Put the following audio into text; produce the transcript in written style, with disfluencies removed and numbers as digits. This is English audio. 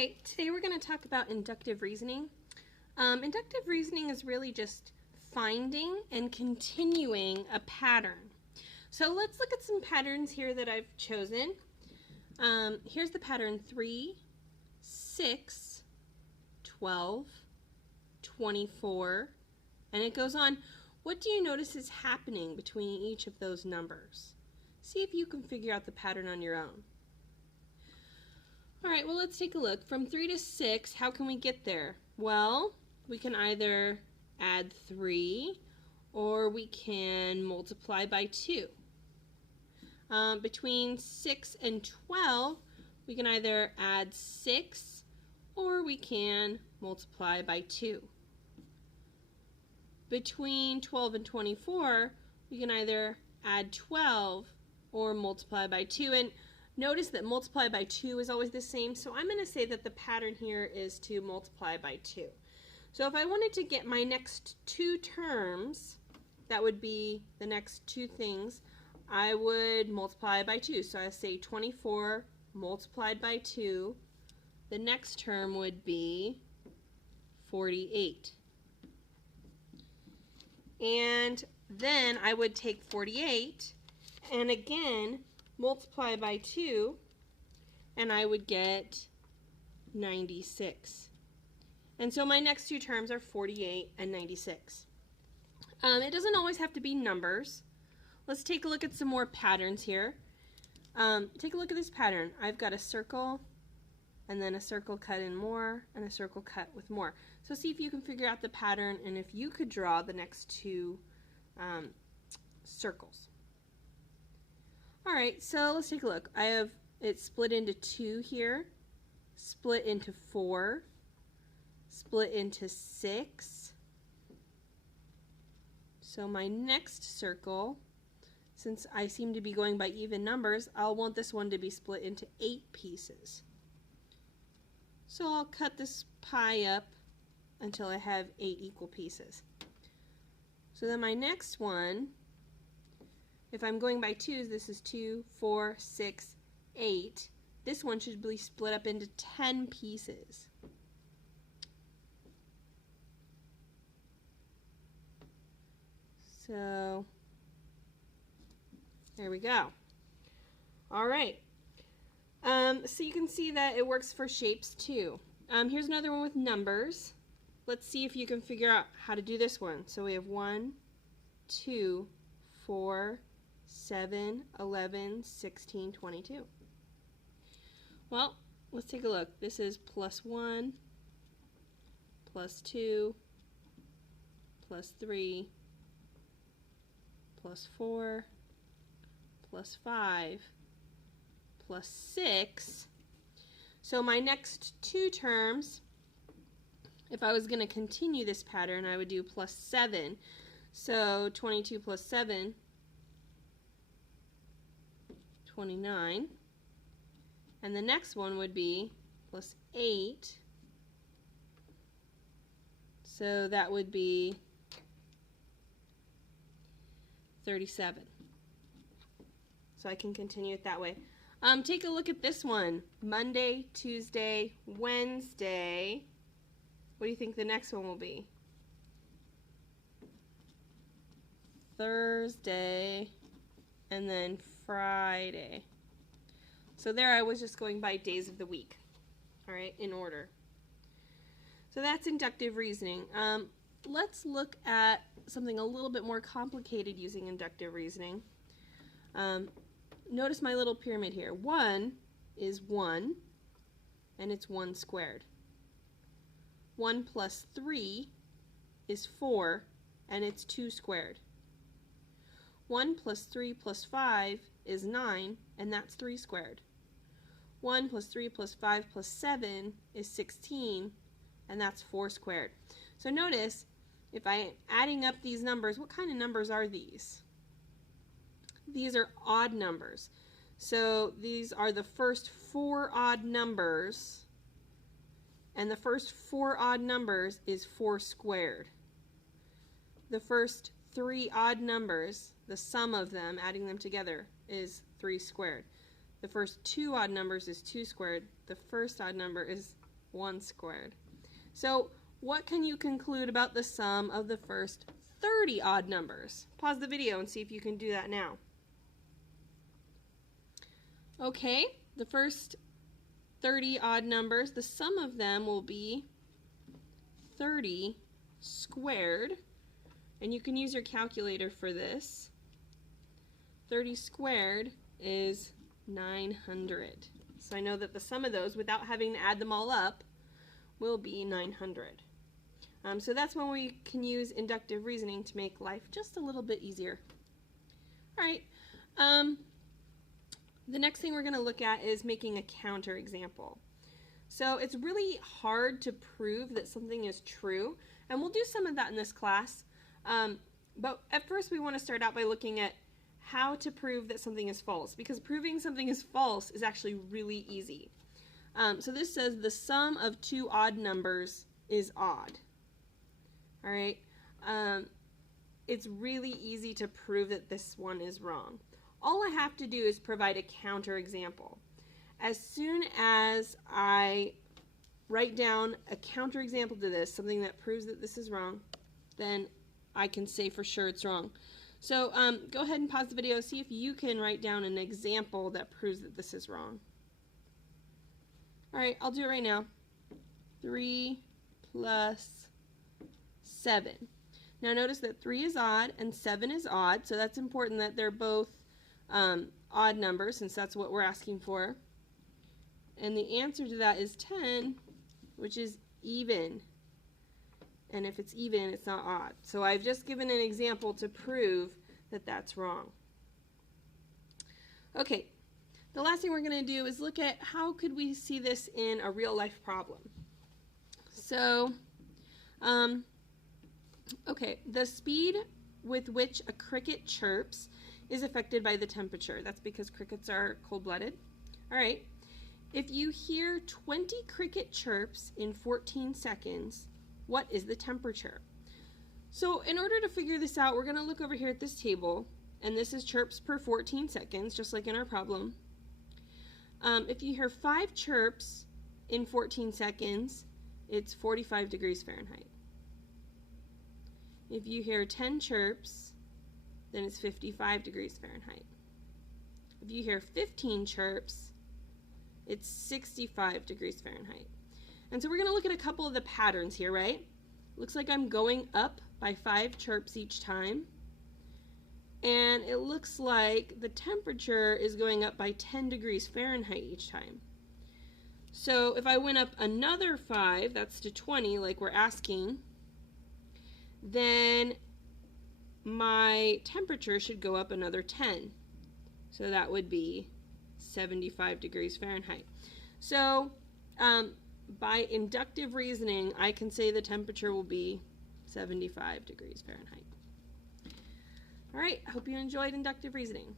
Alright, today we're going to talk about inductive reasoning. Inductive reasoning is really just finding and continuing a pattern. So let's look at some patterns here that I've chosen. Here's the pattern 3, 6, 12, 24, and it goes on. What do you notice is happening between each of those numbers? See if you can figure out the pattern on your own. Alright, well let's take a look. From 3 to 6, how can we get there? Well, we can either add 3 or we can multiply by 2. Between 6 and 12, we can either add 6 or we can multiply by 2. Between 12 and 24, we can either add 12 or multiply by 2. And notice that multiply by 2 is always the same, so I'm going to say that the pattern here is to multiply by 2. So if I wanted to get my next two terms, that would be the next two things, I would multiply by 2. So I say 24 multiplied by 2. The next term would be 48. And then I would take 48 and again multiply by 2, and I would get 96. And so my next two terms are 48 and 96. It doesn't always have to be numbers. Let's take a look at some more patterns here. Take a look at this pattern. I've got a circle, and then a circle cut in more, and a circle cut with more. So see if you can figure out the pattern and if you could draw the next two circles. Alright, so let's take a look. I have it split into 2 here, split into 4, split into 6. So my next circle, since I seem to be going by even numbers, I'll want this one to be split into 8 pieces. So I'll cut this pie up until I have 8 equal pieces. So then my next one, if I'm going by 2s, this is 2, 4, 6, 8. This one should be split up into 10 pieces. So there we go. Alright. So you can see that it works for shapes too. Here's another one with numbers. Let's see if you can figure out how to do this one. So we have 1, 2, 4, 7, 11, 16, 22. Well, let's take a look. This is plus 1, plus 2, plus 3, plus 4, plus 5, plus 6. So my next two terms, if I was going to continue this pattern, I would do plus 7. So 22 plus 7, 29. And the next one would be plus 8. So that would be 37. So I can continue it that way. Take a look at this one. Monday, Tuesday, Wednesday. What do you think the next one will be? Thursday, and then Friday. So there I was just going by days of the week, all right, in order. So that's inductive reasoning. Let's look at something a little bit more complicated using inductive reasoning. Notice my little pyramid here. 1 is 1, and it's 1 squared. 1 plus 3 is 4, and it's 2 squared. 1 plus 3 plus 5 is 9, and that's 3 squared. 1 plus 3 plus 5 plus 7 is 16, and that's 4 squared. So notice, if I'm adding up these numbers, what kind of numbers are these? These are odd numbers. So these are the first 4 odd numbers, and the first 4 odd numbers is 4 squared. The first 3 odd numbers, the sum of them, adding them together, is 3 squared. The first 2 odd numbers is 2 squared. The first odd number is 1 squared. So what can you conclude about the sum of the first 30 odd numbers? Pause the video and see if you can do that now. Okay, the first 30 odd numbers, the sum of them will be 30 squared, and you can use your calculator for this. 30 squared is 900. So I know that the sum of those, without having to add them all up, will be 900. So that's when we can use inductive reasoning to make life just a little bit easier. All right. The next thing we're going to look at is making a counterexample. So it's really hard to prove that something is true, and we'll do some of that in this class. But at first we want to start out by looking at how to prove that something is false, because proving something is false is actually really easy. So this says the sum of two odd numbers is odd. All right. It's really easy to prove that this one is wrong. All I have to do is provide a counterexample. As soon as I write down a counterexample to this, something that proves that this is wrong, then I can say for sure it's wrong. So go ahead and pause the video, see if you can write down an example that proves that this is wrong. All right, I'll do it right now. 3 plus 7. Now notice that 3 is odd and 7 is odd, so that's important that they're both odd numbers, since that's what we're asking for. And the answer to that is 10, which is even. And if it's even, it's not odd. So I've just given an example to prove that that's wrong. Okay, the last thing we're going to do is look at how could we see this in a real life problem. So, okay, the speed with which a cricket chirps is affected by the temperature. That's because crickets are cold-blooded. All right, if you hear 20 cricket chirps in 14 seconds, what is the temperature? So in order to figure this out, we're going to look over here at this table, and this is chirps per 14 seconds, just like in our problem. If you hear 5 chirps in 14 seconds, it's 45 degrees Fahrenheit. If you hear 10 chirps, then it's 55 degrees Fahrenheit. If you hear 15 chirps, it's 65 degrees Fahrenheit. And so we're going to look at a couple of the patterns here, right? Looks like I'm going up by 5 chirps each time. And it looks like the temperature is going up by 10 degrees Fahrenheit each time. So if I went up another 5, that's to 20, like we're asking, then my temperature should go up another 10. So that would be 75 degrees Fahrenheit. So by inductive reasoning, I can say the temperature will be 75 degrees Fahrenheit. All right, I hope you enjoyed inductive reasoning.